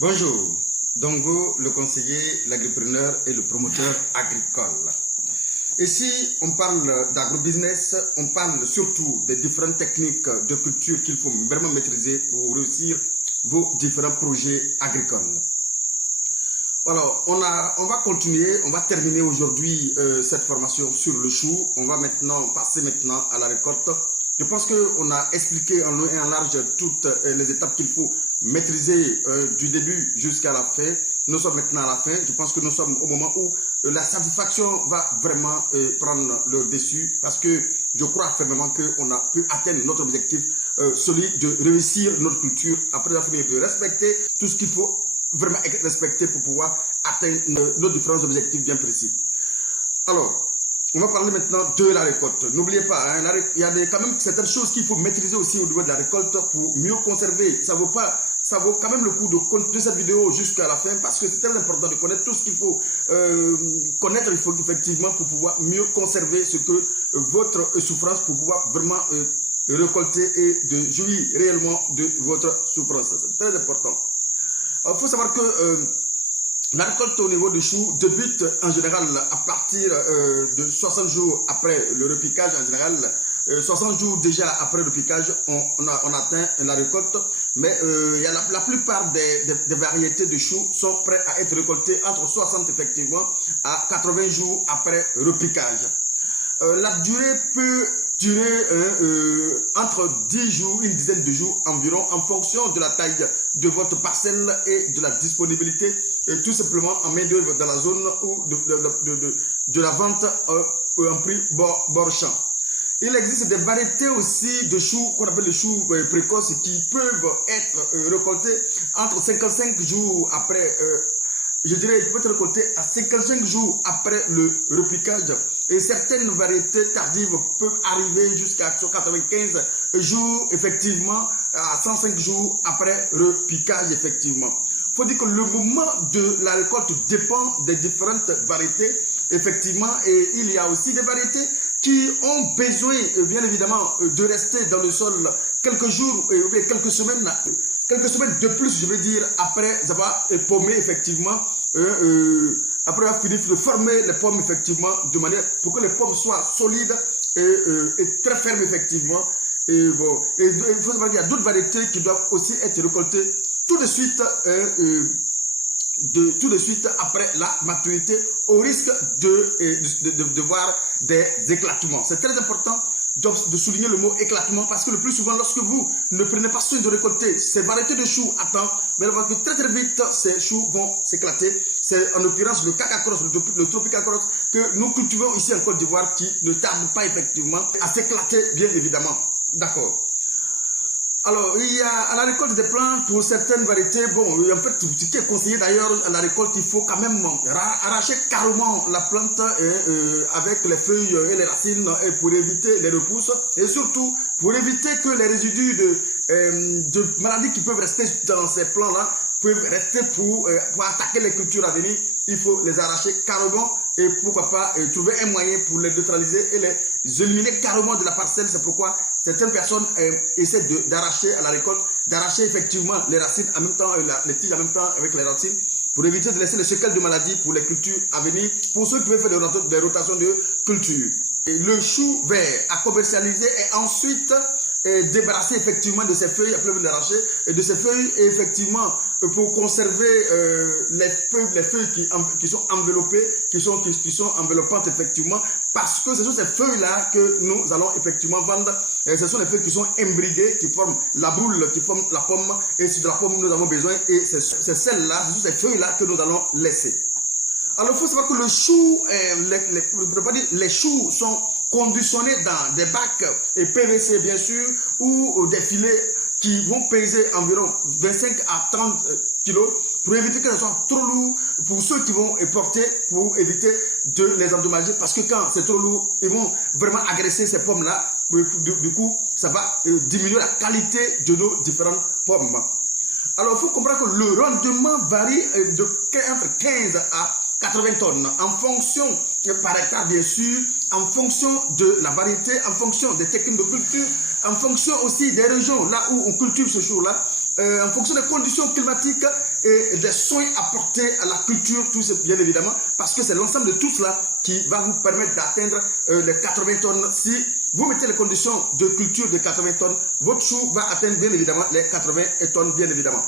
Bonjour, Dongo, le conseiller, l'agripreneur et le promoteur agricole. Ici, on parle d'agrobusiness, on parle surtout des différentes techniques de culture qu'il faut vraiment maîtriser pour réussir vos différents projets agricoles. Alors, on va continuer, on va terminer aujourd'hui cette formation sur le chou. On va passer à la récolte. Je pense qu'on a expliqué en long et en large toutes les étapes qu'il faut maîtriser du début jusqu'à la fin. Nous sommes maintenant à la fin. Je pense que nous sommes au moment où la satisfaction va vraiment prendre le dessus, parce que je crois fermement qu'on a pu atteindre notre objectif, celui de réussir notre culture après avoir fini de respecter tout ce qu'il faut vraiment respecter pour pouvoir atteindre nos différents objectifs bien précis. Alors, on va parler maintenant de la récolte. N'oubliez pas, hein, il y a quand même certaines choses qu'il faut maîtriser aussi au niveau de la récolte pour mieux conserver. Ça vaut quand même le coup de continuer cette vidéo jusqu'à la fin, parce que c'est très important de connaître tout ce qu'il faut connaître. Il faut effectivement pour pouvoir mieux conserver ce que votre souffrance, pour pouvoir vraiment récolter et de jouir réellement de votre souffrance. C'est très important. Il faut savoir que la récolte au niveau du chou débute en général à partir de 60 jours après le repiquage. En général, 60 jours déjà après le repiquage, on atteint la récolte. Mais la plupart des variétés de choux sont prêtes à être récoltées entre 60 effectivement à 80 jours après repiquage. La durée peut durer entre 10 jours, une dizaine de jours environ, en fonction de la taille de votre parcelle et de la disponibilité, tout simplement en main d'œuvre dans la zone ou de la vente en prix bord champ. Il existe des variétés aussi de choux qu'on appelle les choux précoces, qui peuvent être récoltés entre 55 jours après, je dirais, ils peuvent être récoltés à 55 jours après le repiquage. Et certaines variétés tardives peuvent arriver jusqu'à 95 jours, effectivement, à 105 jours après repiquage, effectivement. Il faut dire que le moment de la récolte dépend des différentes variétés, effectivement, et il y a aussi des variétés qui ont besoin, bien évidemment, de rester dans le sol quelques jours, ou bien quelques semaines de plus, je veux dire, après avoir paumé, effectivement, après avoir fini de former les pommes, effectivement, de manière pour que les pommes soient solides et très fermes, effectivement. Et bon, il faut savoir qu'il y a d'autres variétés qui doivent aussi être récoltées tout de suite, après la maturité, au risque de voir des éclatements. C'est très important de souligner le mot éclatement, parce que le plus souvent, lorsque vous ne prenez pas soin de récolter ces variétés de choux à temps, vous allez voir que très vite, ces choux vont s'éclater. C'est en l'occurrence le cacacross, le tropicacross que nous cultivons ici en Côte d'Ivoire, qui ne tarde pas effectivement à s'éclater, bien évidemment. D'accord. Alors, il y a à la récolte des plantes pour certaines variétés. Bon, en fait, ce qui est conseillé d'ailleurs à la récolte, il faut quand même arracher carrément la plante avec les feuilles et les racines, pour éviter les repousses, et surtout pour éviter que les résidus de maladies qui peuvent rester dans ces plants-là peuvent rester pour attaquer les cultures à venir. Il faut les arracher carrément, et pourquoi pas trouver un moyen pour les neutraliser et les éliminer carrément de la parcelle. C'est pourquoi certaines personnes essaient d'arracher à la récolte, d'arracher effectivement les racines en même temps, les tiges en même temps avec les racines, pour éviter de laisser les séquelles de maladies pour les cultures à venir, pour ceux qui veulent faire des rotations de culture. Et le chou vert à commercialiser est ensuite débarrassé effectivement de ces feuilles, après de l'arracher, et de ces feuilles, et effectivement pour conserver les feuilles qui sont enveloppées, qui sont enveloppantes effectivement, parce que ce sont ces feuilles-là que nous allons effectivement vendre. Et ce sont les feuilles qui sont imbriguées, qui forment la boule, qui forment la pomme, et c'est de la pomme nous avons besoin, et c'est celles-là, ce sont ces feuilles-là que nous allons laisser. Alors il faut savoir que le chou, les choux sont conditionnés dans des bacs et PVC bien sûr, ou des filets qui vont peser environ 25 à 30 kilos, pour éviter que ce soit trop lourd pour ceux qui vont porter, pour éviter de les endommager, parce que quand c'est trop lourd, ils vont vraiment agresser ces pommes-là. Du coup, ça va diminuer la qualité de nos différentes pommes. Alors, il faut comprendre que le rendement varie entre 15 à 80 tonnes, en fonction, par hectare bien sûr, en fonction de la variété, en fonction des techniques de culture, en fonction aussi des régions là où on cultive ce chou-là. en fonction des conditions climatiques et des soins apportés à la culture, tout ça, bien évidemment, parce que c'est l'ensemble de tout cela qui va vous permettre d'atteindre les 80 tonnes. Si vous mettez les conditions de culture de 80 tonnes, votre chou va atteindre bien évidemment les 80 tonnes, bien évidemment.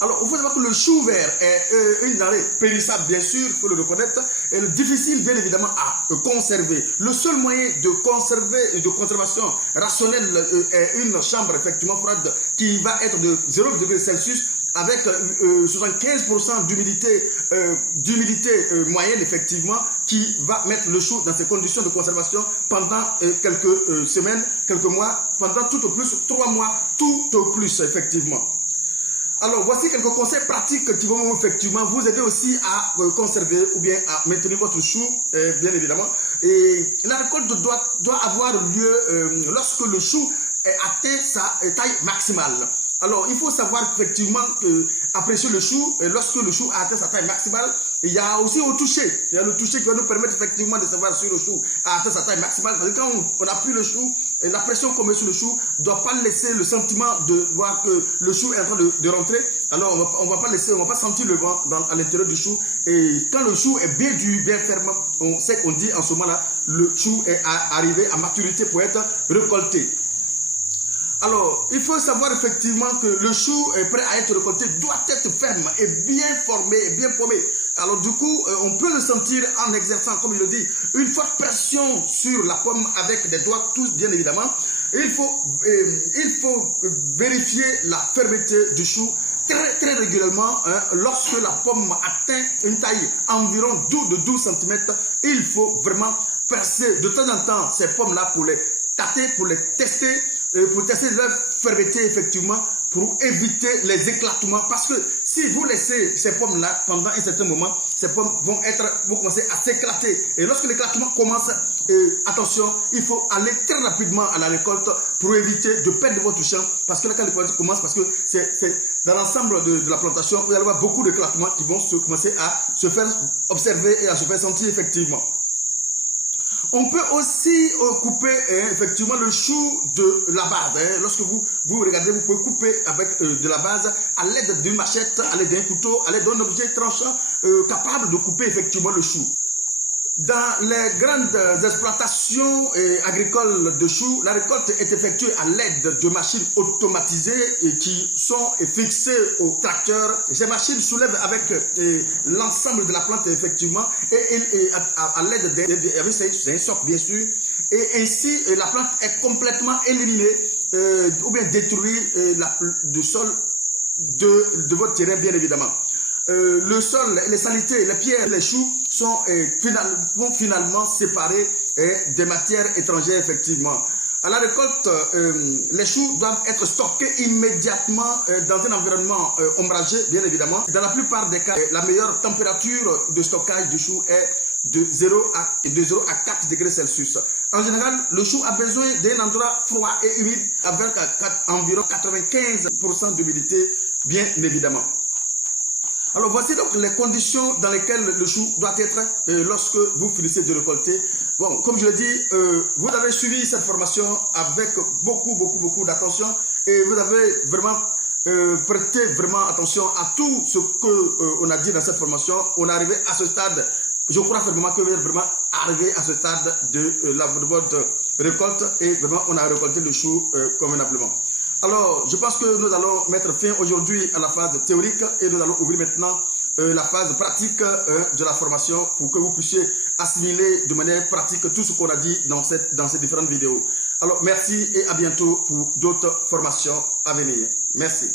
Alors, il faut savoir que le chou vert est une denrée périssable, bien sûr, il faut le reconnaître, et difficile, bien évidemment, à conserver. Le seul moyen de conserver, de conservation rationnelle est une chambre, effectivement, froide, qui va être de 0 degré Celsius, avec 75% d'humidité moyenne, effectivement, qui va mettre le chou dans ces conditions de conservation pendant quelques semaines, quelques mois, pendant tout au plus 3 mois, tout au plus, effectivement. Alors, voici quelques conseils pratiques qui vont effectivement vous aider aussi à conserver ou bien à maintenir votre chou, bien évidemment. Et la récolte doit avoir lieu lorsque le chou atteint sa taille maximale. Alors, il faut savoir effectivement apprécier le chou, et lorsque le chou a atteint sa taille maximale, il y a aussi au toucher. Il y a le toucher qui va nous permettre effectivement de savoir si le chou a atteint sa taille maximale. Parce que quand on appuie le chou, et la pression qu'on met sur le chou ne doit pas laisser le sentiment de voir que le chou est en train de rentrer. Alors, on ne va pas sentir le vent à l'intérieur du chou. Et quand le chou est bien dur, bien ferme, on sait qu'on dit en ce moment-là, le chou est arrivé à maturité pour être récolté. Alors, il faut savoir effectivement que le chou est prêt à être récolté, doit être ferme et bien formé et bien paumé. Alors du coup, on peut le sentir en exerçant, comme je le dis, une forte pression sur la pomme avec des doigts tous, bien évidemment. Il faut vérifier la fermeté du chou très régulièrement. Lorsque la pomme atteint une taille environ de 12 cm, il faut vraiment percer de temps en temps ces pommes-là pour les tâter, pour les tester, pour tester leur fermeté effectivement, pour éviter les éclatements. Parce que si vous laissez ces pommes-là pendant un certain moment, ces pommes vont commencer à s'éclater. Et lorsque l'éclatement commence, attention, il faut aller très rapidement à la récolte pour éviter de perdre votre champ. Parce que là, quand l'éclatement commence, parce que c'est dans l'ensemble de la plantation, vous allez avoir beaucoup d'éclatements qui vont commencer à se faire observer et à se faire sentir effectivement. On peut aussi couper effectivement le chou de la base. Lorsque vous regardez, vous pouvez couper avec de la base à l'aide d'une machette, à l'aide d'un couteau, à l'aide d'un objet tranchant capable de couper effectivement le chou. Dans les grandes exploitations agricoles de choux, la récolte est effectuée à l'aide de machines automatisées qui sont fixées au tracteur. Ces machines soulèvent avec l'ensemble de la plante effectivement et à l'aide d'un soc bien sûr. Et ainsi la plante est complètement éliminée ou bien détruite du sol de votre terrain bien évidemment. Le sol, les saletés, les pierres, les choux vont finalement séparer des matières étrangères effectivement. À la récolte, les choux doivent être stockés immédiatement dans un environnement ombragé, bien évidemment. Dans la plupart des cas, la meilleure température de stockage du chou est de 0 à 4 degrés Celsius. En général, le chou a besoin d'un endroit froid et humide avec environ 95% d'humidité, bien évidemment. Alors voici donc les conditions dans lesquelles le chou doit être lorsque vous finissez de récolter. Bon, comme je l'ai dit, vous avez suivi cette formation avec beaucoup d'attention et vous avez vraiment prêté vraiment attention à tout ce qu'on a dit dans cette formation. On est arrivé à ce stade, je crois fermement que vous êtes vraiment arrivé à ce stade de votre récolte et vraiment on a récolté le chou convenablement. Alors, je pense que nous allons mettre fin aujourd'hui à la phase théorique et nous allons ouvrir maintenant la phase pratique de la formation pour que vous puissiez assimiler de manière pratique tout ce qu'on a dit dans ces différentes vidéos. Alors, merci et à bientôt pour d'autres formations à venir. Merci.